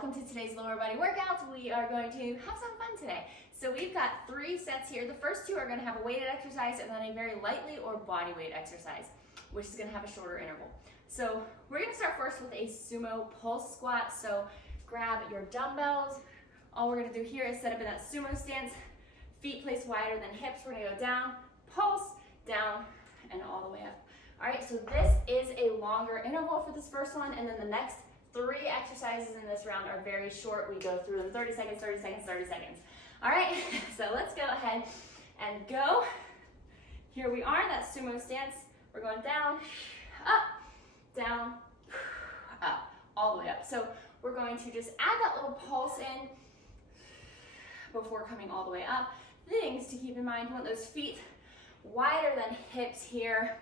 welcome to today's lower body workout. We are going to have some fun today. So we've got 3 sets here. The first 2 are going to have a weighted exercise and then a very lightly or body weight exercise, which is going to have a shorter interval. So we're going to start first with a sumo pulse squat. So grab your dumbbells. All we're going to do here is set up in that sumo stance, feet placed wider than hips. We're going to go down, pulse, down, and all the way up. All right, so this is a longer interval for this first one, and then the next 3 exercises in this round are very short. We go through them 30 seconds, 30 seconds, 30 seconds. All right, so let's go ahead and go. Here we are, that sumo stance. We're going down, up, all the way up. So we're going to just add that little pulse in before coming all the way up. Things to keep in mind, you want those feet wider than hips here.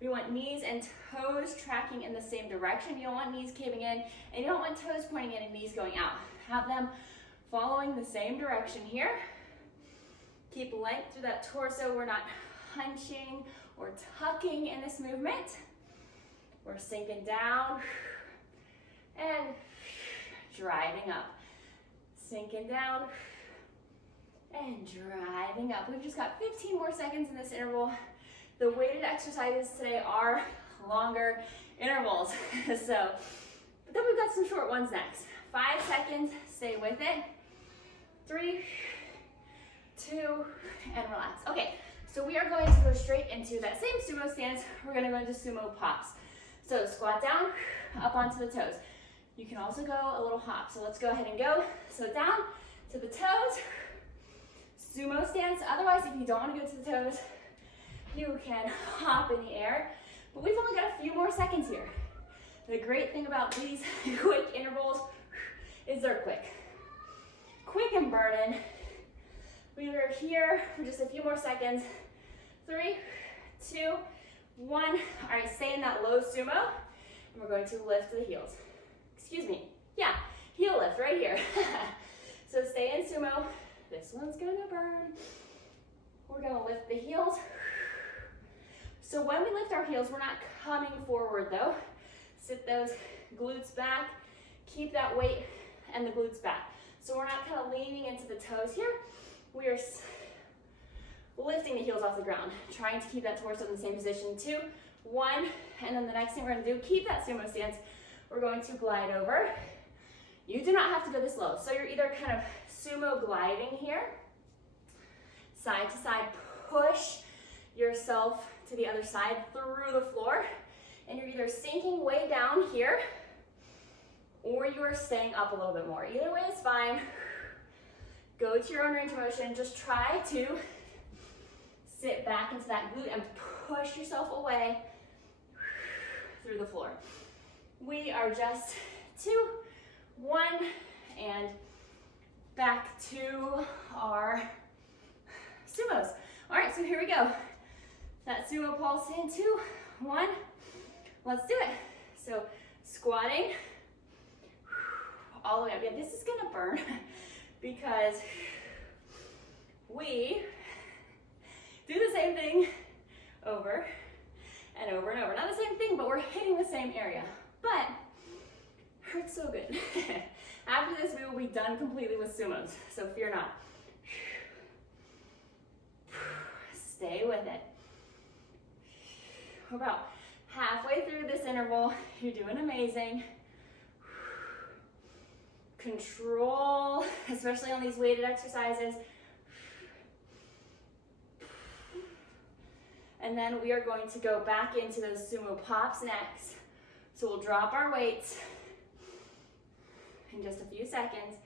We want knees and toes tracking in the same direction. You don't want knees caving in, and you don't want toes pointing in and knees going out. Have them following the same direction here. Keep length through that torso. We're not hunching or tucking in this movement. We're sinking down and driving up. Sinking down and driving up. We've just got 15 more seconds in this interval. The weighted exercises today are longer intervals. But then we've got some short ones next. 5 seconds, stay with it. 3, 2, and relax. Okay, so we are going to go straight into that same sumo stance. We're gonna go into Sumo Pops. So squat down, up onto the toes. You can also go a little hop. So let's go ahead and go. So down to the toes, sumo stance. Otherwise, if you don't wanna go to the toes, you can hop in the air, but we've only got a few more seconds here. The great thing about these quick intervals is they're quick. Quick and burning. We are here for just a few more seconds. 3, 2, 1. All right, stay in that low sumo, and we're going to lift the heels. Excuse me. Yeah, heel lift right here. So stay in sumo. This one's gonna burn. We're gonna lift the heels. So when we lift our heels, we're not coming forward though. Sit those glutes back, keep that weight and the glutes back. So we're not kind of leaning into the toes here. We are lifting the heels off the ground, trying to keep that torso in the same position. 2, 1, and then the next thing we're gonna do, keep that sumo stance. We're going to glide over. You do not have to go this low. So you're either kind of sumo gliding here, side to side, push yourself to the other side through the floor, and you're either sinking way down here or you are staying up a little bit more. Either way is fine. Go to your own range of motion. Just try to sit back into that glute and push yourself away through the floor. We are just 2, 1, and back to our sumos. All right, so here we go. That sumo pulse in 2, 1, let's do it. So squatting all the way up. Yeah, this is gonna burn because we do the same thing over and over and over. Not the same thing, but we're hitting the same area. But hurts so good. After this, we will be done completely with sumos, so fear not. Stay with it. We're about halfway through this interval. You're doing amazing. Control, especially on these weighted exercises. And then we are going to go back into those Sumo Pops next. So we'll drop our weights in just a few seconds.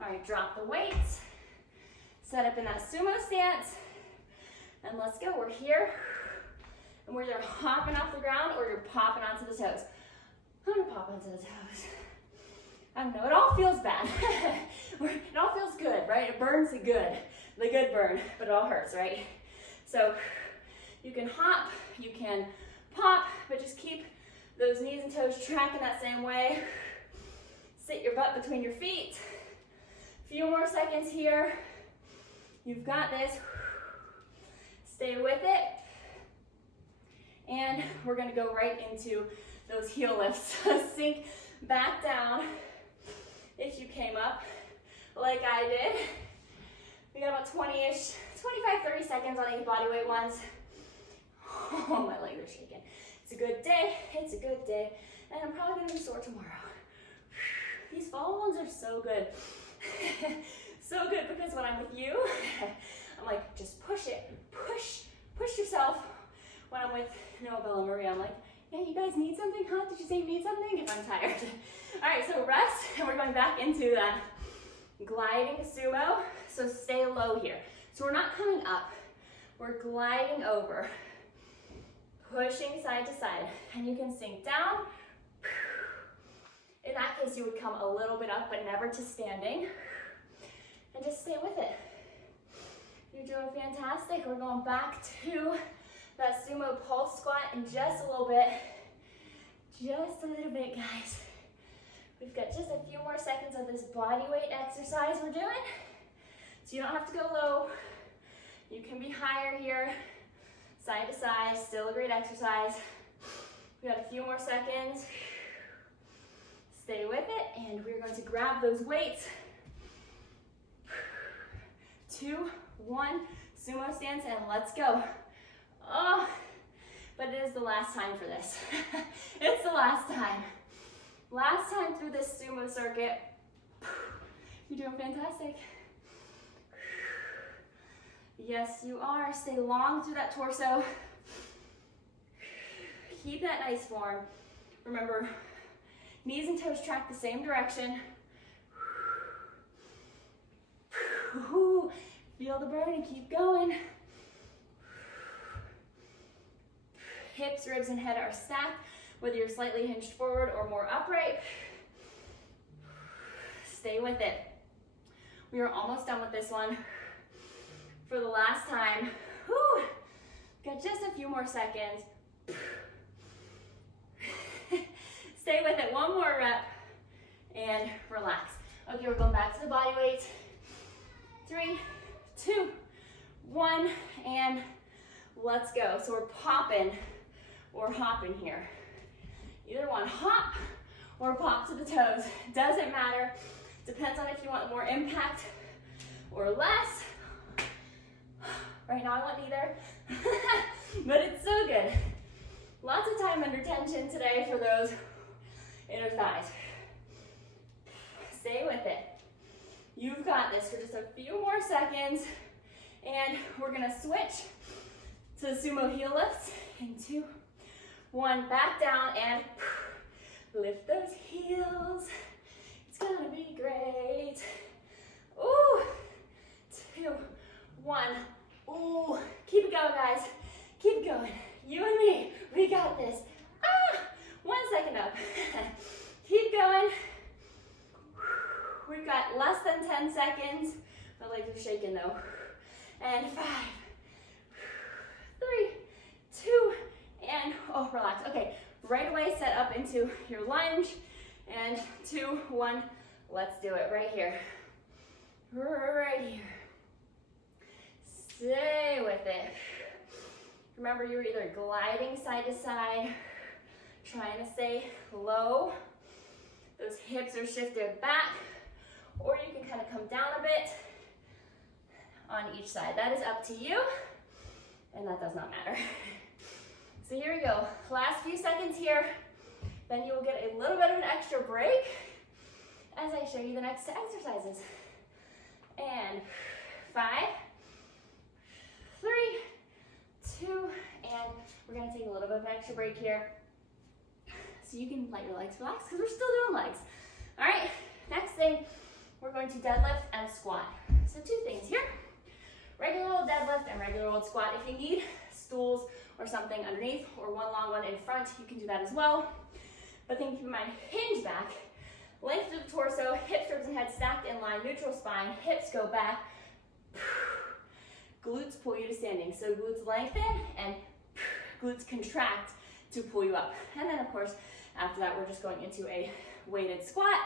All right, drop the weights. Set up in that sumo stance. And let's go. We're here. And we're either hopping off the ground or you're popping onto the toes. I'm gonna pop onto the toes. I don't know, it all feels bad. It all feels good, right? It burns the good burn, but it all hurts, right? So you can hop, you can pop, but just keep those knees and toes tracking that same way. Sit your butt between your feet. Few more seconds here. You've got this. Stay with it. And we're gonna go right into those heel lifts. Sink back down if you came up like I did. We got about 20-ish, 25, 30 seconds on each body weight ones. Oh, my legs are shaking. It's a good day, it's a good day, and I'm probably gonna be sore tomorrow. These fall ones are so good. So good, because when I'm with you, I'm like, just push it, push yourself. When I'm with Noah, Bella, and Maria, I'm like, yeah, you guys need something, huh? Did you say you need something? If I'm tired. All right, so rest, and we're going back into that gliding sumo. So stay low here. So we're not coming up, we're gliding over, pushing side to side, and you can sink down. In that case, you would come a little bit up, but never to standing, and just stay with it. You're doing fantastic. We're going back to that sumo pulse squat in just a little bit. Just a little bit, guys. We've got just a few more seconds of this body weight exercise we're doing. So you don't have to go low. You can be higher here, side to side, still a great exercise. We got a few more seconds. Stay with it, and we're going to grab those weights. 2, 1, sumo stance, and let's go. Oh, but it is the last time for this. It's the last time. Last time through this sumo circuit. You're doing fantastic. Yes, you are. Stay long through that torso. Keep that nice form. Remember, knees and toes track the same direction. Feel the burn and keep going. Hips, ribs, and head are stacked, whether you're slightly hinged forward or more upright. Stay with it. We are almost done with this one. For the last time, whew, got just a few more seconds. Stay with it, one more rep, and relax. Okay, we're going back to the body weight. 3, 2, 1, and let's go. So we're popping or hopping here. Either one, hop or pop to the toes. Doesn't matter. Depends on if you want more impact or less. Right now I want neither, but it's so good. Lots of time under tension today for those inner thighs. Stay with it. You've got this for just a few more seconds, and we're gonna switch to sumo heel lifts in 2, 1, back down and lift those heels. It's gonna be great. Ooh, 2, 1. Ooh, keep it going, guys. Keep going. You and me, we got this. 1 second up. Keep going. We've got less than 10 seconds. My legs are shaking though. And 5, 3, 2, and oh, relax. Okay, right away set up into your lunge. And 2, 1, let's do it right here. Right here. Stay with it. Remember, you're either gliding side to side, trying to stay low. Those hips are shifted back, or you can kind of come down a bit on each side. That is up to you, and that does not matter. So here we go. Last few seconds here. Then you will get a little bit of an extra break as I show you the next exercises. And 5, 3, 2, and we're gonna take a little bit of an extra break here so you can let your legs relax because we're still doing legs. All right, next thing, we're going to deadlift and squat. So 2 things here, regular old deadlift and regular old squat. If you need stools or something underneath or one long one in front, you can do that as well. But then keep in mind, hinge back, length of the torso, hips, ribs, and head stacked in line, neutral spine, hips go back, glutes pull you to standing. So glutes lengthen and glutes contract to pull you up. And then of course, after that, we're just going into a weighted squat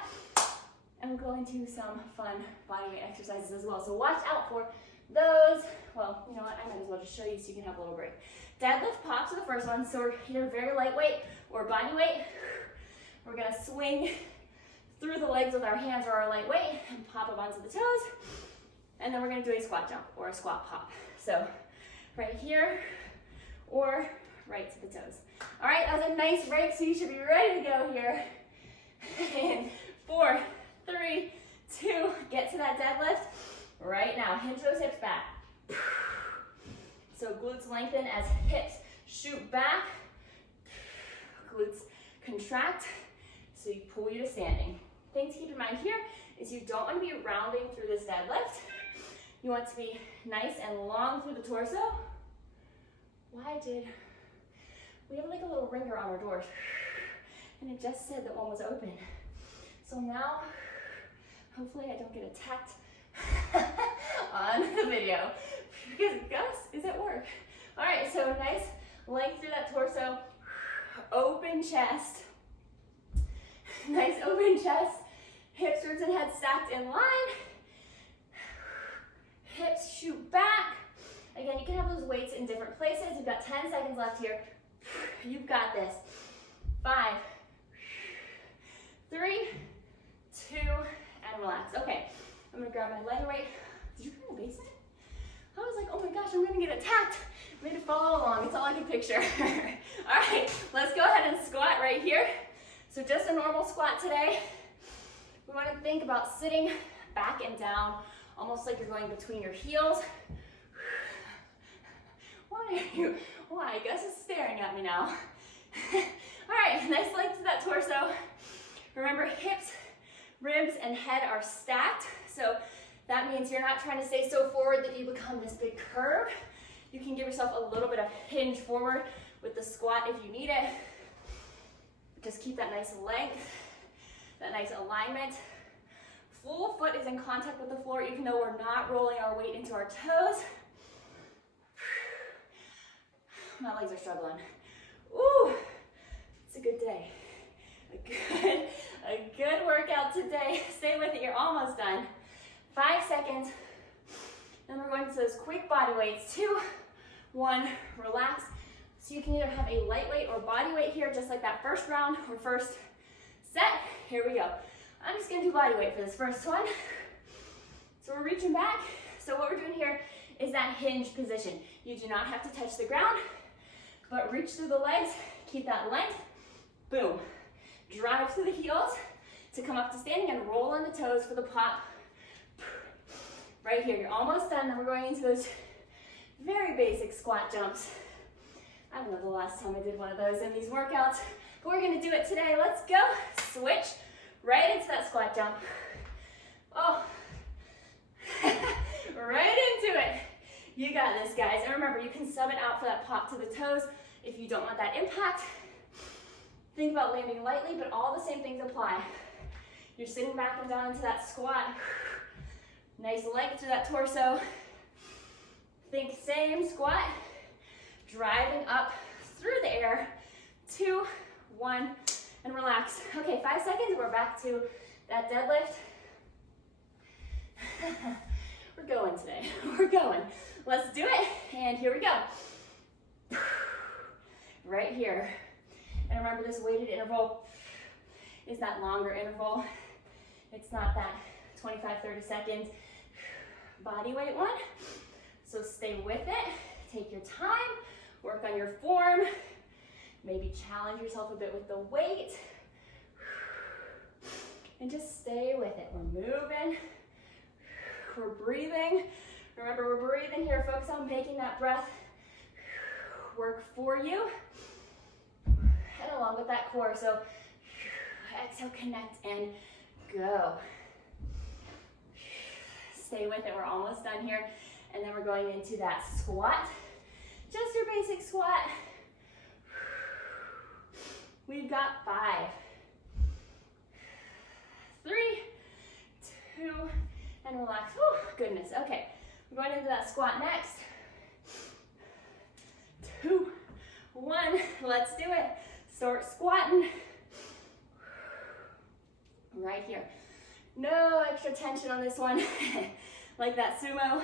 and we're going to some fun body weight exercises as well. So watch out for those. Well, you know what, I might as well just show you so you can have a little break. Deadlift pops are the first one. So we're either very lightweight or body weight. We're gonna swing through the legs with our hands or our light weight and pop up onto the toes. And then we're gonna do a squat jump or a squat pop. So right here or right to the toes. All right, that was a nice break, so you should be ready to go here. And 4, 3, 2, get to that deadlift right now. Hinge those hips back. So glutes lengthen as hips shoot back. Glutes contract, so you pull you to standing. Thing to keep in mind here is you don't want to be rounding through this deadlift. You want to be nice and long through the torso. We have like a little ringer on our doors, and it just said that one was open. So now, hopefully I don't get attacked on the video, because Gus is at work. All right, so nice length through that torso, open chest, nice open chest, hips, ribs, and head stacked in line, hips shoot back. Again, you can have those weights in different places. You've got 10 seconds left here. You've got this. 5, 3, 2, and relax. Okay, I'm gonna grab my leg weight. Did you bring a basin? I was like, oh my gosh, I'm gonna get attacked. I'm going to follow along, it's all I can picture. All right, let's go ahead and squat right here. So just a normal squat today. We want to think about sitting back and down, almost like you're going between your heels. Why? Gus is staring at me now. All right, nice length to that torso. Remember, hips, ribs, and head are stacked. So that means you're not trying to stay so forward that you become this big curve. You can give yourself a little bit of hinge forward with the squat if you need it. Just keep that nice length, that nice alignment. Full foot is in contact with the floor even though we're not rolling our weight into our toes. My legs are struggling. Ooh, it's a good day. A good workout today. Stay with it, you're almost done. 5 seconds. Then we're going to those quick body weights. 2, 1, relax. So you can either have a lightweight or body weight here, just like that first round or first set. Here we go. I'm just gonna do body weight for this first one. So we're reaching back. So what we're doing here is that hinge position. You do not have to touch the ground, but reach through the legs, keep that length, boom. Drive through the heels to come up to standing and roll on the toes for the pop. Right here, you're almost done, and we're going into those very basic squat jumps. I don't know the last time I did one of those in these workouts, but we're gonna do it today. Let's go. Switch right into that squat jump. Oh, right into it. You got this, guys. And remember, you can sub it out for that pop to the toes if you don't want that impact. Think about landing lightly, but all the same things apply. You're sitting back and down into that squat. Nice length to that torso. Think same squat, driving up through the air. 2, 1, and relax. Okay, 5 seconds, we're back to that deadlift. We're going today, we're going. Let's do it, and here we go. Right here. And remember, this weighted interval is that longer interval. It's not that 25, 30 seconds body weight one. So stay with it, take your time, work on your form, maybe challenge yourself a bit with the weight, and just stay with it. We're moving, we're breathing. Remember, we're breathing here. Focus on making that breath work for you, and along with that core. So exhale, connect, and go. Stay with it, we're almost done here. And then we're going into that squat. Just your basic squat. We've got 5, 3, 2, and relax. Whew, goodness, okay. We're going into that squat next. 2, 1, let's do it. Start squatting. Right here. No extra tension on this one. Like that sumo.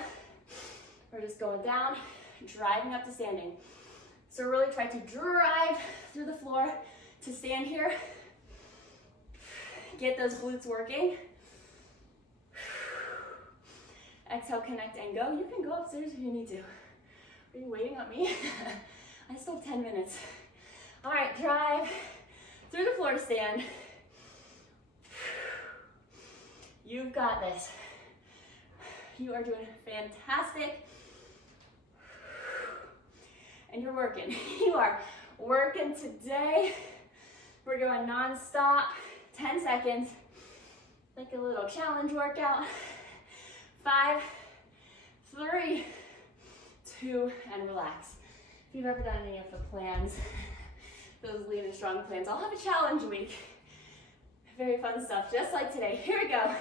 We're just going down, driving up to standing. So really try to drive through the floor to stand here. Get those glutes working. Exhale, connect and go. You can go upstairs if you need to. Are you waiting on me? I still have 10 minutes. All right, drive through the floor to stand. You've got this. You are doing fantastic. And you're working. You are working today. We're going non-stop, 10 seconds, like a little challenge workout. 5, 3, 2, and relax. If you've ever done any of the plans, those lean and strong plans, I'll have a challenge week. Very fun stuff, just like today. Here we go.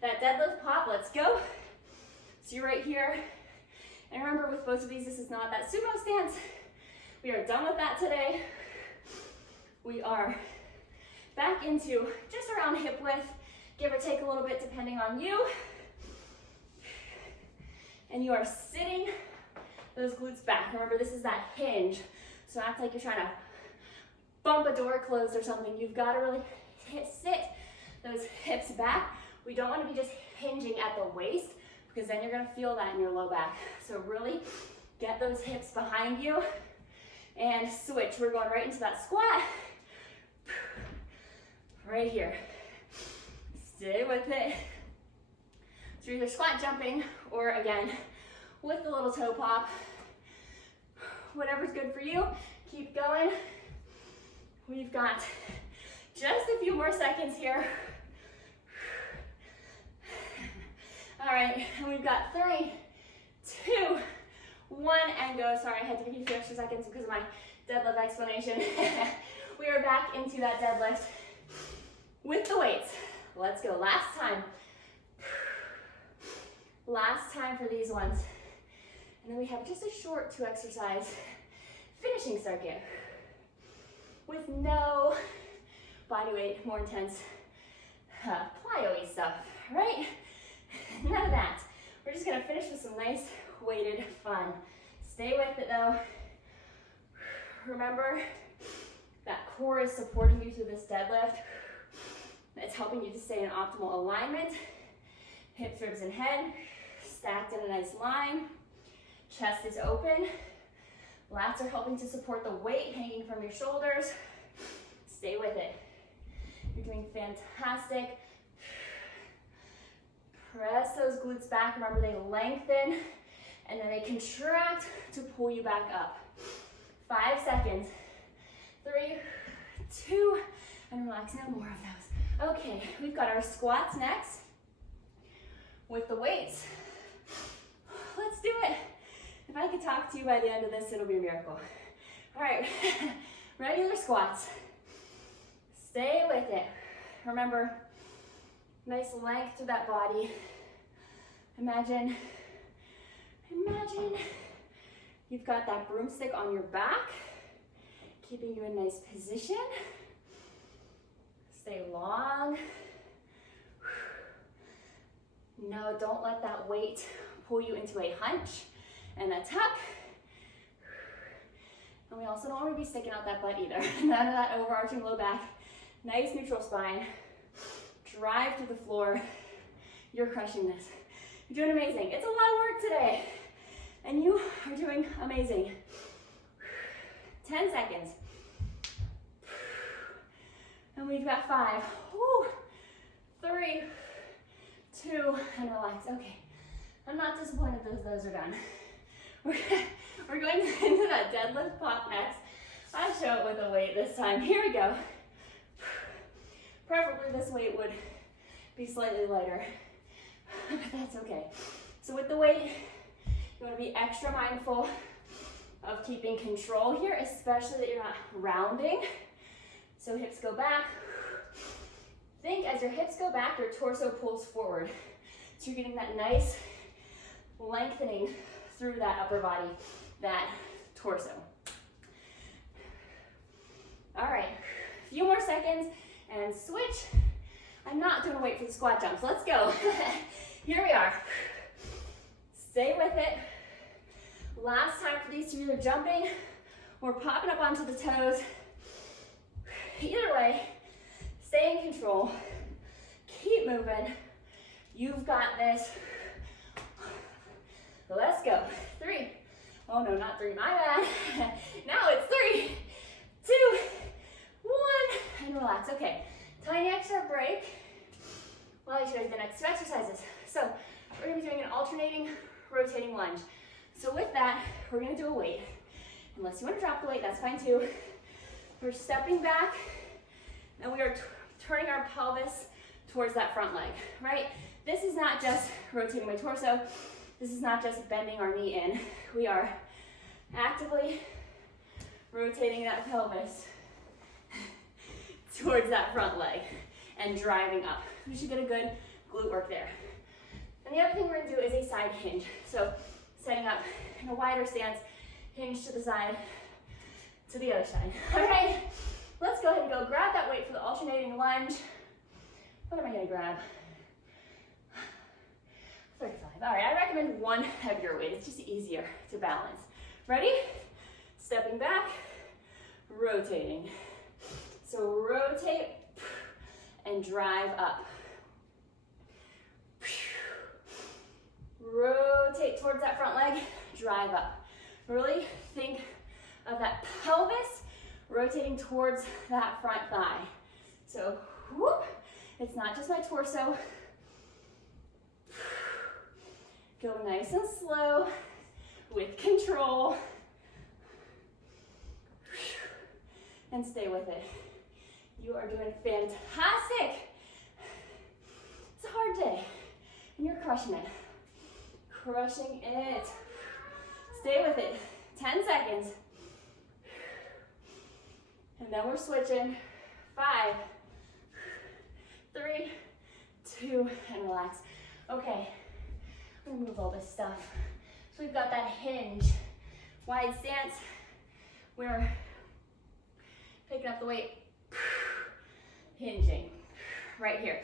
That deadlift pop, let's go. So you're right here. And remember, with both of these, this is not that sumo stance. We are done with that today. We are back into just around hip width, give or take a little bit depending on you. And you are sitting those glutes back. Remember, this is that hinge. So that's like you're trying to bump a door closed or something. You've got to really sit those hips back. We don't want to be just hinging at the waist, because then you're going to feel that in your low back. So really get those hips behind you and switch. We're going right into that squat. Right here. Stay with it. So you're either squat jumping or, again, with the little toe pop. Whatever's good for you, keep going. We've got just a few more seconds here. All right, and we've got 3, 2, 1, and go. Sorry, I had to give you a few extra seconds because of my deadlift explanation. We are back into that deadlift with the weights. Let's go, last time. Last time for these ones. And then we have just a short 2 exercise finishing circuit with no body weight, more intense plyo-y stuff, right? None of that. We're just gonna finish with some nice weighted fun. Stay with it though. Remember, that core is supporting you through this deadlift. It's helping you to stay in optimal alignment. Hips, ribs, and head stacked in a nice line. Chest is open. Lats are helping to support the weight hanging from your shoulders. Stay with it. You're doing fantastic. Press those glutes back. Remember, they lengthen and then they contract to pull you back up. 5 seconds. 3, 2, and relax. No more of those. Okay, we've got our squats next with the weights. Let's do it. If I could talk to you by the end of this, it'll be a miracle. All right, regular squats. Stay with it. Remember, nice length to that body. Imagine you've got that broomstick on your back, keeping you in nice position. Stay long. No, don't let that weight pull you into a hunch and a tuck. And we also don't want to be sticking out that butt either. None of that overarching low back. Nice neutral spine. Drive to the floor. You're crushing this. You're doing amazing. It's a lot of work today. And you are doing amazing. 10 seconds. And we've got 5, 3, 2, and relax. Okay, I'm not disappointed those are done. We're going into that deadlift pop next. I'll show it with a weight this time. Here we go. Preferably this weight would be slightly lighter, but that's okay. So with the weight, you want to be extra mindful of keeping control here, especially that you're not rounding. So hips go back. Think as your hips go back, your torso pulls forward. So you're getting that nice lengthening through that upper body, that torso. All right, a few more seconds and switch. I'm not gonna wait for the squat jumps. Let's go. Here we are. Stay with it. Last time for these to be either jumping or popping up onto the toes. Either way, stay in control. Keep moving. You've got this. Let's go. 3. Oh no, not 3, my bad. Now it's 3, 2, 1, and relax. Okay, tiny extra break while I show you the next 2 exercises. So we're gonna be doing an alternating, rotating lunge. So with that, we're gonna do a weight. Unless you wanna drop the weight, that's fine too. We're stepping back, and we are turning our pelvis towards that front leg, right? This is not just rotating my torso. This is not just bending our knee in. We are actively rotating that pelvis towards that front leg and driving up. We should get a good glute work there. And the other thing we're gonna do is a side hinge. So setting up in a wider stance, hinge to the side, to the other side. All right, let's go ahead and go grab that weight for the alternating lunge. What am I gonna grab? 35. All right, I recommend one heavier weight. It's just easier to balance. Ready? Stepping back, rotating. So rotate and drive up. Rotate towards that front leg, drive up. Really think of that pelvis rotating towards that front thigh. So whoop, it's not just my torso. Go nice and slow with control. And stay with it. You are doing fantastic. It's a hard day, and you're crushing it. Crushing it. Stay with it. 10 seconds. And then we're switching. 5, 3, 2, and relax. Okay, remove all this stuff. So we've got that hinge, wide stance. We're picking up the weight, hinging right here.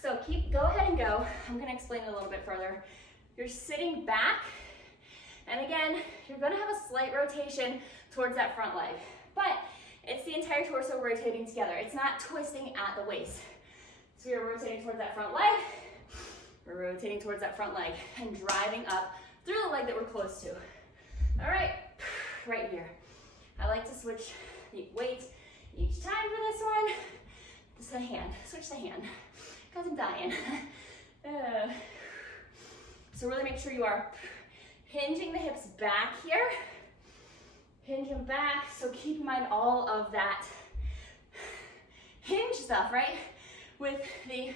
So go ahead and go. I'm gonna explain it a little bit further. You're sitting back, and again, you're gonna have a slight rotation towards that front leg, but it's the entire torso rotating together. It's not twisting at the waist. So you're rotating towards that front leg, we're rotating towards that front leg, and driving up through the leg that we're close to. All right, right here. I like to switch the weight each time for this one. This is the hand, switch the hand, because I'm dying. So really make sure you are hinging the hips back here. Hinge them back, so keep in mind all of that hinge stuff, right? With the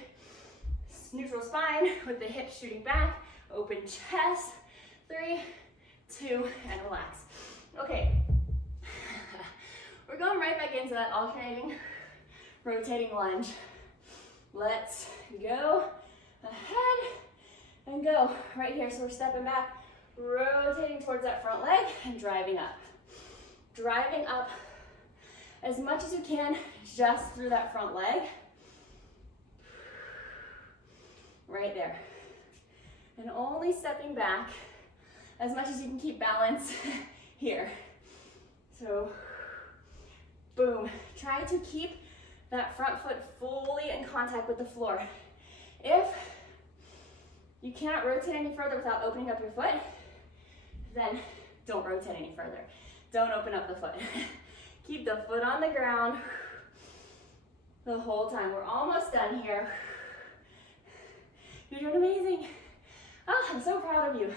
neutral spine, with the hips shooting back, open chest, 3, 2, and relax. Okay, we're going right back into that alternating, rotating lunge. Let's go ahead and go right here. So we're stepping back, rotating towards that front leg and driving up. Driving up as much as you can just through that front leg. Right there. And only stepping back as much as you can keep balance here. So, boom. Try to keep that front foot fully in contact with the floor. If you cannot rotate any further without opening up your foot, then don't rotate any further. Don't open up the foot. Keep the foot on the ground the whole time. We're almost done here. You're doing amazing. Oh, I'm so proud of you.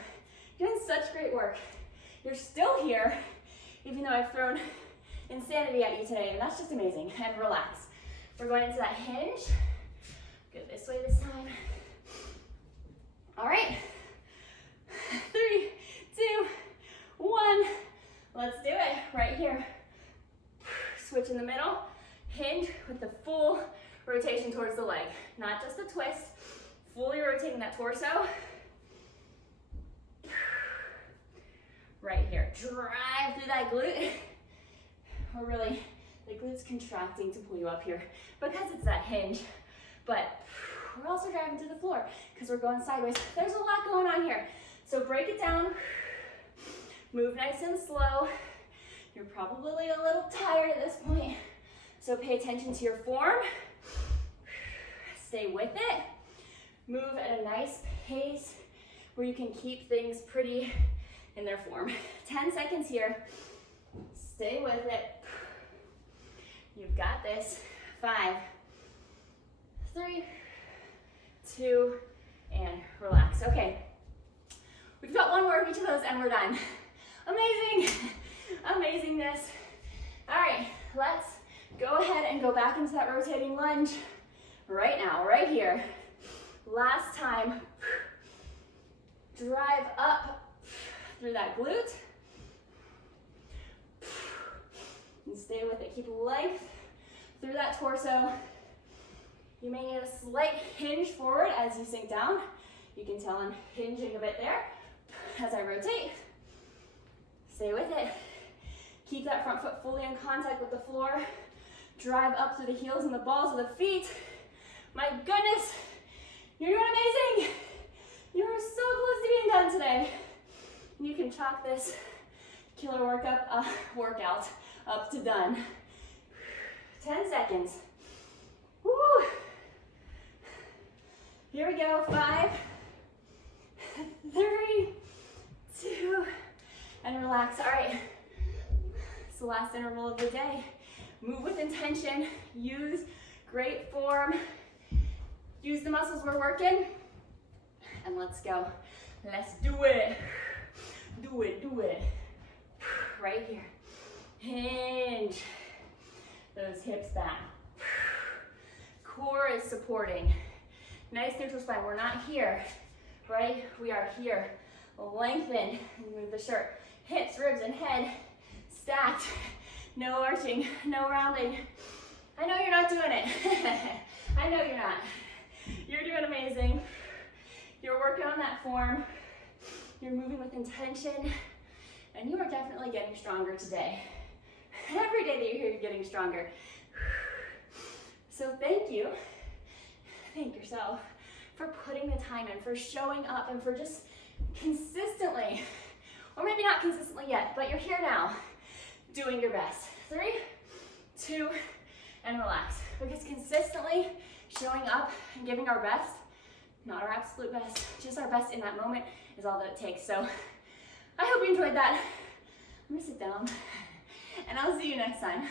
You're doing such great work. You're still here, even though I've thrown insanity at you today, and that's just amazing. And relax. We're going into that hinge. Go this way this time. All right. 3, 2, 1. Let's do it right here. Switch in the middle. Hinge with the full rotation towards the leg. Not just a twist. Fully rotating that torso. Right here. Drive through that glute. Or really, the glute's contracting to pull you up here because it's that hinge. But we're also driving to the floor because we're going sideways. There's a lot going on here. So break it down. Move nice and slow. You're probably a little tired at this point. So pay attention to your form. Stay with it. Move at a nice pace where you can keep things pretty in their form. 10 seconds here. Stay with it. You've got this. 5, 3, 2, and relax. Okay, we've got one more of each of those and we're done. Amazing, amazingness. All right, let's go ahead and go back into that rotating lunge right now, right here. Last time, drive up through that glute. And stay with it, keep length through that torso. You may need a slight hinge forward as you sink down. You can tell I'm hinging a bit there as I rotate. Stay with it. Keep that front foot fully in contact with the floor. Drive up through the heels and the balls of the feet. My goodness, you're doing amazing. You are so close to being done today. You can chalk this killer workout up to done. 10 seconds. Woo. Here we go. 5, 3, 2, and relax. All right. It's the last interval of the day. Move with intention. Use great form. Use the muscles we're working. And let's go. Let's do it. Do it, do it. Right here. Hinge. Those hips back. Core is supporting. Nice neutral spine. We're not here, right? We are here. Lengthen. Move the shirt. Hips, ribs, and head stacked. No arching, no rounding. I know you're not doing it. I know you're not. You're doing amazing. You're working on that form. You're moving with intention. And you are definitely getting stronger today. Every day that you're here, you're getting stronger. So thank you. Thank yourself for putting the time in, for showing up, and for just consistently, or maybe not consistently yet, but you're here now, doing your best. 3, 2, and relax. Because consistently showing up and giving our best, not our absolute best, just our best in that moment is all that it takes. So I hope you enjoyed that. I'm gonna sit down and I'll see you next time.